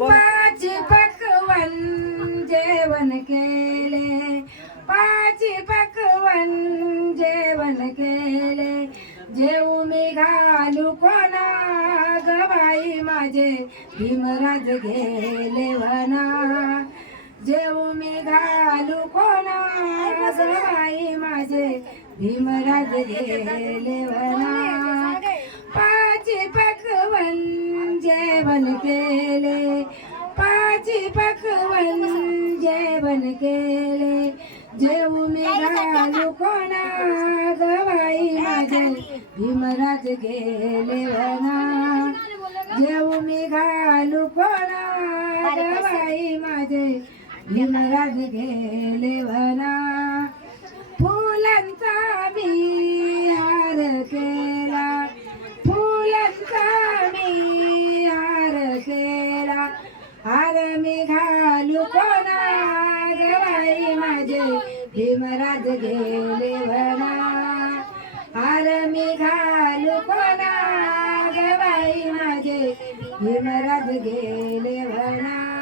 पाच पकवान जेवण केले, पाच पकवान जेवण केले, जेऊ मी घालू कोणा गवाई माझे भीमराज गेले वना, जेऊ मी घालू कोणा गवाई माझे भीमराज गेले वना, पाच पकवान जेवण केले, पाच पकवान जेवण केले, जेऊ मी घालू कोणा गवाई माझे भीमराज गेले वना, जेऊ मी घालू कोणा गवाई माझे भीमराज गेले वना, फुलांचा मी हार केला, फुलांचा मी हार केला, हार मी घालू कोणा गवाई माझे भीमराज गेले वना, हार मी घालू कोणा गवाई माझे भीमराज गेले वना.